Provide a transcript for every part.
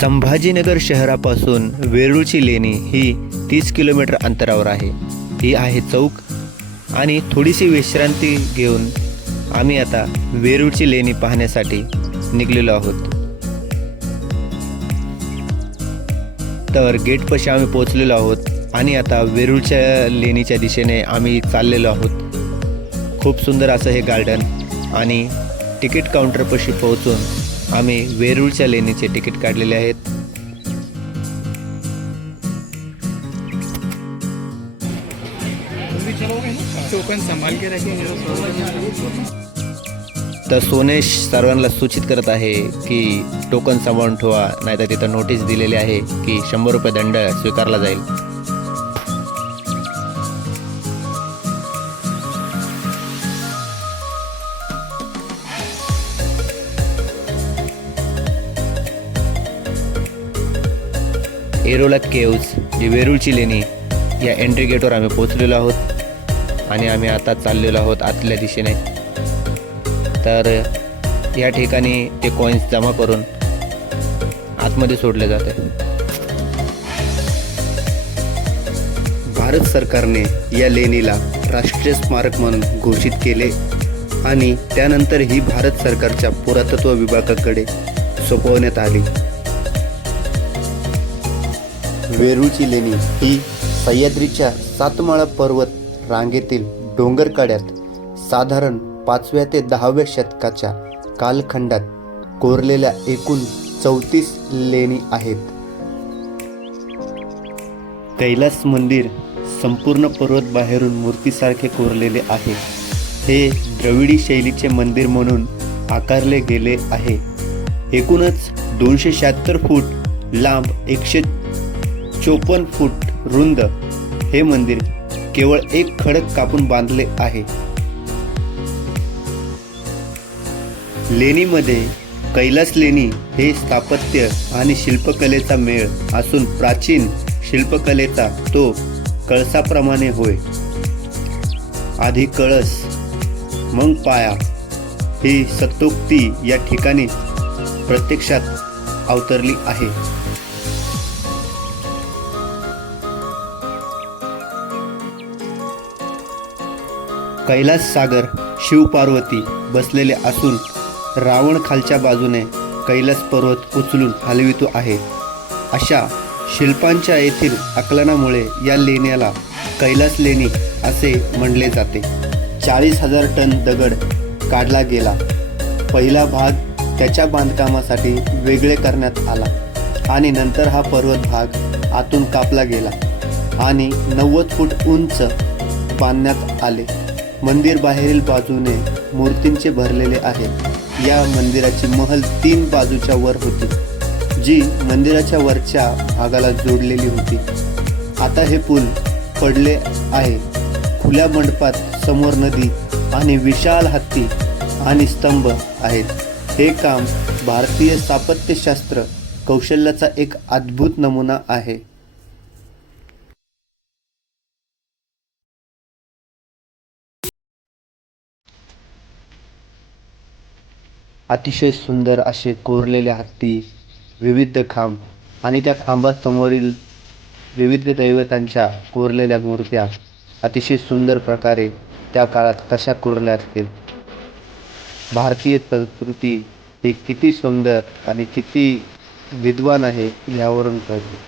संभाजीनगर शहरापासून वेरूळची लेणी ही तीस किलोमीटर अंतरावर आहे. ही आहे चौक आणि थोडीशी विश्रांती घेऊन आम्ही आता वेरूळची लेणी पाहण्यासाठी निघलेलो आहोत. तर गेटपाशी आम्ही पोचलेलो आहोत आणि आता वेरूळच्या लेणीच्या दिशेने आम्ही चाललेलो आहोत. खूप सुंदर असं हे गार्डन आणि तिकीट काउंटरपाशी पोहोचून आम्ही वेरूळच्या लेणीचे तिकीट काढलेले आहेत. तर सोनेश सर्वांना सूचित करत आहे की टोकन सांभाळून ठेवा नाहीतर तिथं नोटीस दिलेली आहे की शंभर रुपये दंड स्वीकारला जाईल. एरोला केव्ज जे वेरूळची लेणी या एंट्री गेटवर आम्ही पोचलेलो आहोत. आणि आम्ही आता चाललेलो आहोत आतल्या दिशेने. तर या ठिकाणी ते कॉईन्स जमा करून आतमध्ये सोडले जाते. भारत सरकारने या लेणीला राष्ट्रीय स्मारक म्हणून घोषित केले आणि त्यानंतर ही भारत सरकारच्या पुरातत्व विभागाकडे सोपवण्यात आली. वेरूळची लेणी ही सह्याद्रीच्या सातमाळा पर्वत रांगेतील डोंगरकड्यात साधारण पाचव्या ते दहाव्या शतकाच्या कालखंडात कोरलेल्या एकूण चौतीस लेणी आहेत. कैलास मंदिर संपूर्ण पर्वत बाहेरून मूर्तीसारखे कोरलेले आहे. हे द्रविडी शैलीचे मंदिर म्हणून आकारले गेले आहे. एकूणच दोनशे शहात्तर फूट लांब एकशे चोपन्न फूट रुंद हे मंदिर केवळ एक खडक कापून बांधले आहे. लेणीमध्ये कैलास लेणी हे स्थापत्य आणि शिल्पकलेचा मेळ असून प्राचीन शिल्पकलेचा तो कळसाप्रमाणे होय. आधी कळस मग पाया ही सत्तोक्ती या ठिकाणी प्रत्यक्षात अवतरली आहे. कैलास सागर शिवपार्वती बसलेले असून रावण खालच्या बाजूने कैलास पर्वत उचलून हलवितो आहे. अशा शिल्पांच्या येथील आकलनामुळे या लेण्याला कैलास लेणी असे म्हणले जाते. चाळीस हजार टन दगड काढला गेला. पहिला भाग त्याच्या बांधकामासाठी वेगळे करण्यात आला आणि नंतर हा पर्वत भाग आतून कापला गेला आणि नव्वद फूट उंच बांधण्यात आले. मंदिर बाहेरील बाजूने मूर्तींचे भरलेले आहे. या मंदिराची महल तीन बाजूच्या वर होती जी मंदिराच्या वरच्या भागाला जोडलेली होती. आता हे पूल पडले आहे. खुल्या मंडपात समोर नदी आणि विशाल हत्ती आणि स्तंभ आहेत. हे काम भारतीय स्थापत्यशास्त्र कौशल्याचा एक अद्भुत नमुना आहे. अतिशय सुंदर असे कोरलेले हत्ती विविध खांब आणि त्या खांबासमोरील विविध दैवतांच्या कोरलेल्या मूर्त्या अतिशय सुंदर प्रकारे त्या काळात कशा कोरल्या असतील? भारतीय संस्कृती ही किती सुंदर आणि किती विद्वान आहे यावरून कळते.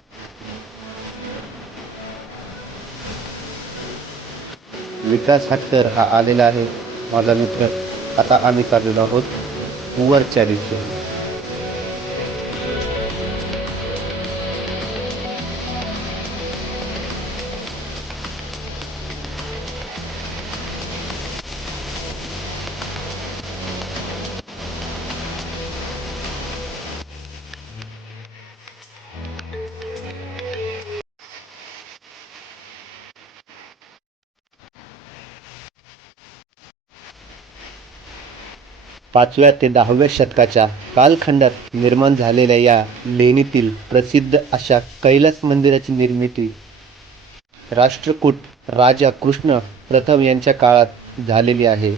विकास हट्टर हा आलेला आहे माझा मित्र. आता आम्ही चाललेलो आहोत. वरच्या दिशेने पाचव्या ते दहाव्या शतकाच्या कालखंडात निर्माण झालेल्या या लेणीतील प्रसिद्ध अशा कैलास मंदिराची निर्मिती राष्ट्रकूट राजा कृष्ण प्रथम यांच्या काळात झालेली आहे.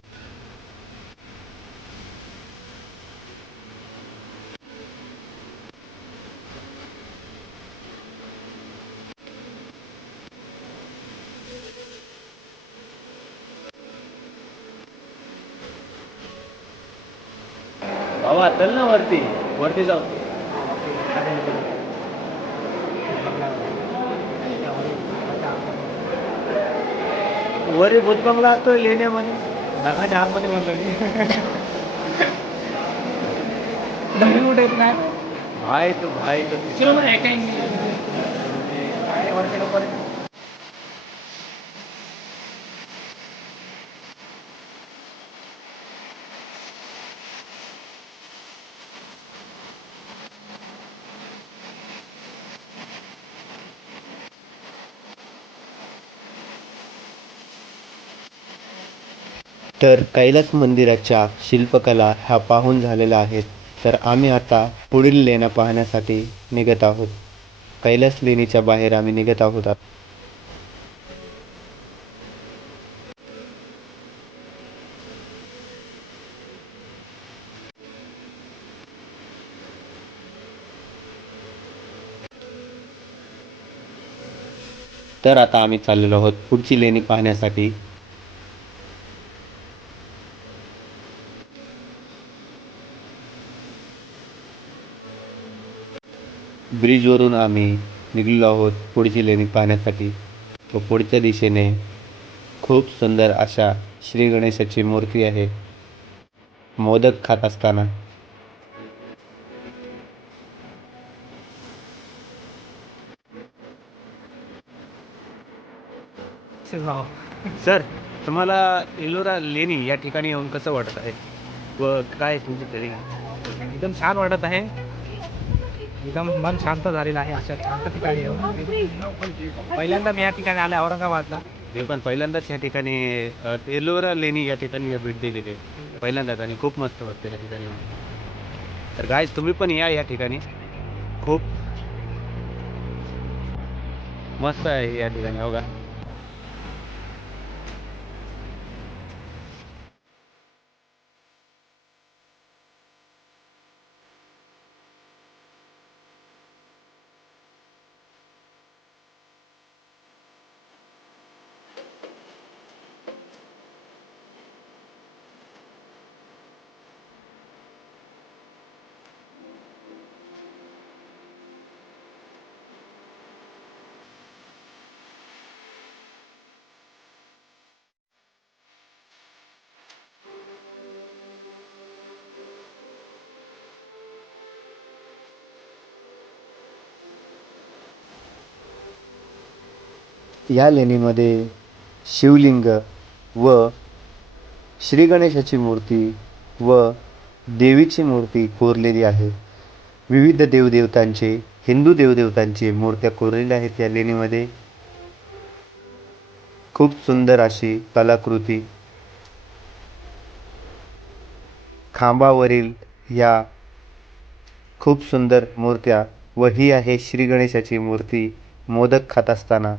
वरी भूत बंगला असतो लेण्यामध्ये नगाच्या आतमध्ये म्हणलं मी कुठे येत नाही भाई तो भाई तो चलो बरं एका वरकडे पर्यंत तर कैलास मंदिराच्या शिल्पकला ह्या पाहून झालेल्या आहेत. तर आम्ही आता पुढील लेण्या पाहण्यासाठी निघत आहोत. कैलास लेणीच्या बाहेर आम्ही निघत आहोत. तर आता आम्ही चाललेलो आहोत पुढची लेणी पाहण्यासाठी. ब्रिजवरून आम्ही निघालो आहोत पुढची लेणी पाहण्यासाठी. व पुढच्या दिशेने खूप सुंदर अशा श्री गणेशाची मूर्ती आहे. मोदक खात असताना. सर तुम्हाला एलोरा लेणी या ठिकाणी येऊन कसं वाटत आहे? व काय तुमची तरी? एकदम छान वाटत आहे. एकदम मन शांत झालेलं आहे अशा शांत ठिकाणी येऊन. पहिल्यांदा मी या ठिकाणी आले औरंगाबादला. मी पण पहिल्यांदाच या ठिकाणी एलोरा लेणी या ठिकाणी भेट दिलेली आहे. पहिल्यांदाच आणि खूप मस्त वाटते या ठिकाणी. तर गाय तुम्ही पण या या ठिकाणी. खूप मस्त आहे या ठिकाणी हो अवघा का या लेणीमध्ये शिवलिंग व श्री गणेशाची मूर्ती व देवीची मूर्ती कोरलेली आहे. विविध देवदेवतांचे हिंदू देवदेवतांची मूर्त्या कोरलेल्या आहेत या लेणीमध्ये. खूप सुंदर अशी कलाकृती. खांबावरील या खूप सुंदर मूर्त्या व ही आहे श्री गणेशाची मूर्ती मोदक खात असताना.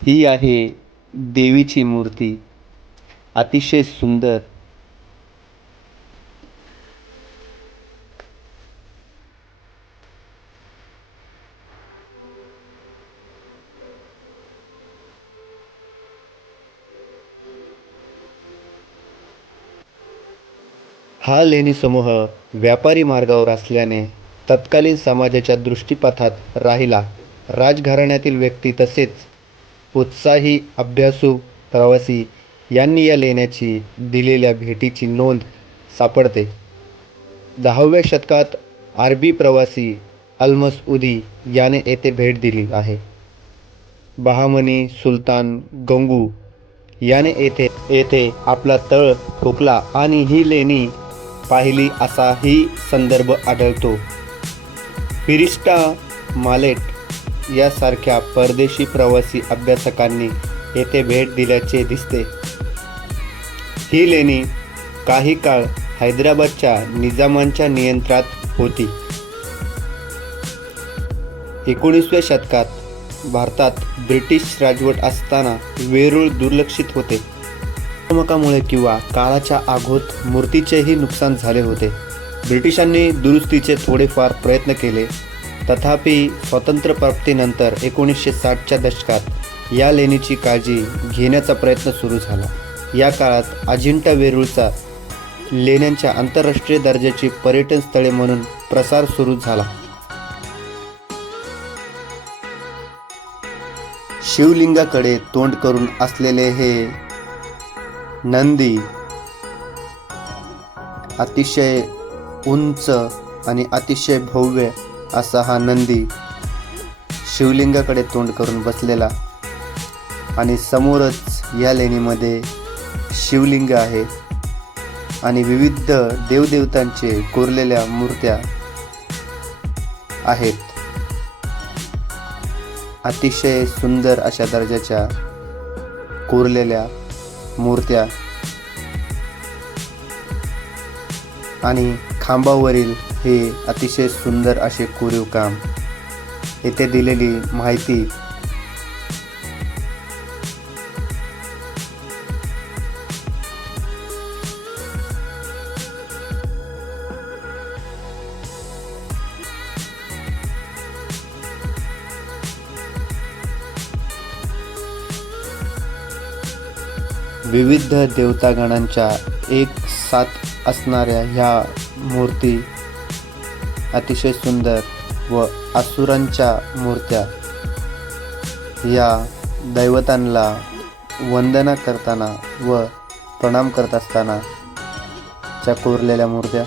ही आहे देवीची मूर्ती. अतिशय सुंदर. हा लेणी समूह व्यापारी मार्गावर असल्याने तत्कालीन समाजाच्या दृष्टीपथात राहिला. राजघराण्यातील व्यक्ती तसेच उत्साही अभ्यासू प्रवासी यांनी या लेण्याची दिलेल्या भेटीची नोंद सापडते. दहाव्या शतकात अरबी प्रवासी अल्मस उदी याने येथे भेट दिली आहे. बहामनी सुलतान गंगू याने येथे येथे आपला तळ ठोकला आणि ही लेणी पाहिली असाही संदर्भ आढळतो. फिरिस्टा मालेट यासारख्या परदेशी प्रवासी अभ्यासकांनी येथे भेट दिल्याचे दिसते. ही लेणी काही काळ हैदराबादच्या निजामांच्या नियंत्रणात होती. एकोणीसव्या शतकात भारतात ब्रिटिश राजवट असताना वेरूळ दुर्लक्षित होते. चमकामुळे किंवा काळाच्या आघोत मूर्तीचेही नुकसान झाले होते. ब्रिटिशांनी दुरुस्तीचे थोडेफार प्रयत्न केले. तथापि स्वातंत्र्यप्राप्तीनंतर एकोणीसशे साठच्या दशकात या लेणीची काळजी घेण्याचा प्रयत्न सुरू झाला. या काळात अजिंठा वेरूळचा लेण्यांच्या आंतरराष्ट्रीय दर्जाची पर्यटन स्थळे म्हणून प्रसार सुरू झाला. शिवलिंगाकडे तोंड करून असलेले हे नंदी अतिशय उंच आणि अतिशय भव्य असा हा नंदी शिवलिंगाकडे तोंड करून बसलेला आणि समोरच या लेणीमध्ये शिवलिंग आहे आणि विविध देवदेवतांचे कोरलेल्या मूर्त्या आहेत. अतिशय सुंदर अशा दर्जाच्या कोरलेल्या मूर्त्या आणि खांबावरील हे अतिशय सुंदर असे कोरीव काम येथे दिलेली माहिती विविध देवतागणांच्या एक साथ असणाऱ्या ह्या मूर्ती अतिशय सुंदर व असुरांच्या मूर्त्या. या दैवतांना वंदना करताना व प्रणाम करत असताना च्या कोरलेल्या मूर्त्या.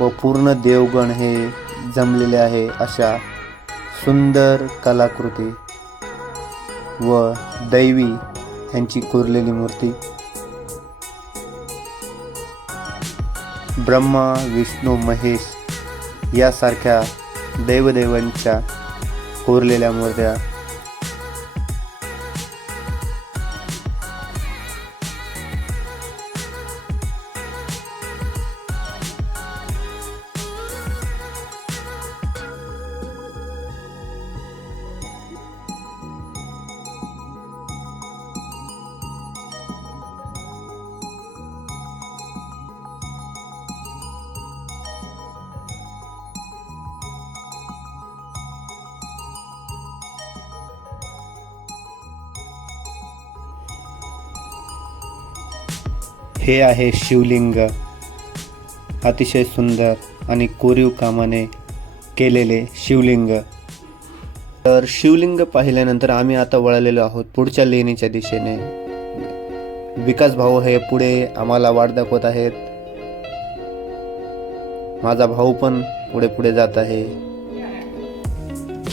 व पूर्ण देवगण हे जमलेले आहे अशा सुंदर कलाकृती व दैवी ह्यांची कोरलेली मूर्ती. ब्रह्मा विष्णू महेश यासारख्या देवदेवांच्या कोरलेल्या मूर्त्या हे आहे शिवलिंग. अतिशय सुंदर आणि कोरीव कामाने केलेले शिवलिंग. तर शिवलिंग पाहिल्यानंतर आम्ही आता वळलेलो आहोत पुढच्या लेणीच्या दिशेने. विकास भाऊ हे पुढे आम्हाला वाट दाखवत आहेत. माझा भाऊ पण पुढे पुढे जात आहे.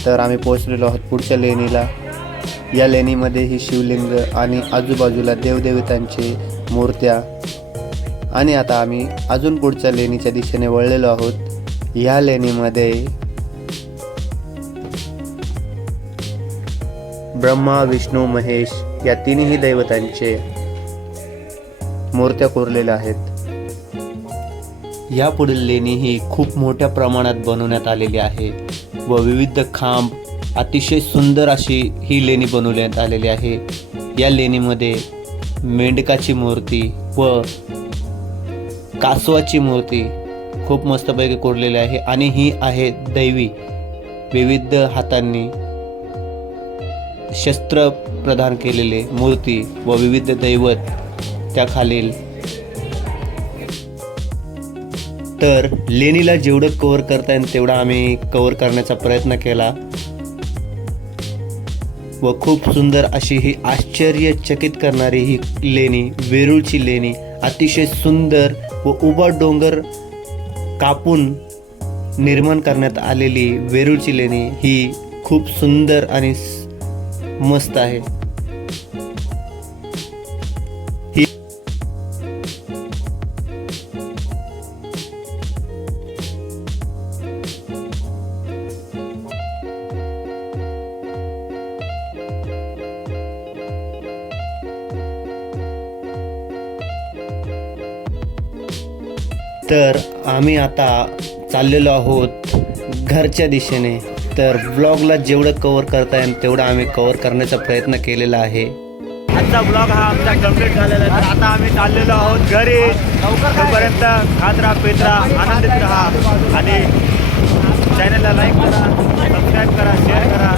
तर आम्ही पोहोचलेलो आहोत पुढच्या लेणीला. या लेणीमध्ये ही शिवलिंग आणि आजूबाजूला देवदेवतांचे मूर्त्या आणि आता आम्ही अजून पुढच्या लेणीच्या दिशेने वळलेलो आहोत. या लेणीमध्ये ब्रह्मा विष्णू महेश या तिन्ही दैवतांचे मूर्त्या कोरलेल्या आहेत. या पुढील लेणी ही खूप मोठ्या प्रमाणात बनवण्यात आलेली आहे व विविध खांब अतिशय सुंदर अशी ही लेणी बनवण्यात आलेली आहे. या लेणीमध्ये मेंढकाची मूर्ती व कासवाची मूर्ती खूप मस्तपैकी कोरलेली आहे आणि ही आहे दैवी. विविध हातांनी शस्त्र प्रदान केलेले मूर्ती व विविध दैवत त्याखालील तर लेणीला जेवढं कव्हर करता येईल तेवढा आम्ही कव्हर करण्याचा प्रयत्न केला. व खूप सुंदर अशी ही आश्चर्यचकित करणारी ही लेणी वेरूळची लेणी अतिशय सुंदर व उभा डोंगर कापून निर्माण करण्यात आलेली वेरूळची लेणी ही खूप सुंदर आणि मस्त आहे. आम्ही आता चाललेलो आहोत घरच्या दिशेने तर ब्लॉगला जेवढं कवर करता येईल तेवढं आम्ही कवर करण्याचा प्रयत्न केलेला आहे. आजचा ब्लॉग हा आमचा कंप्लीट झालेला आहे. आता आम्ही चाललेलो आहोत घरी. तोपर्यंत खात राहा पित राहा आनंदित राहा आणि चॅनलला लाईक करा सबस्क्राईब करा शेअर करा.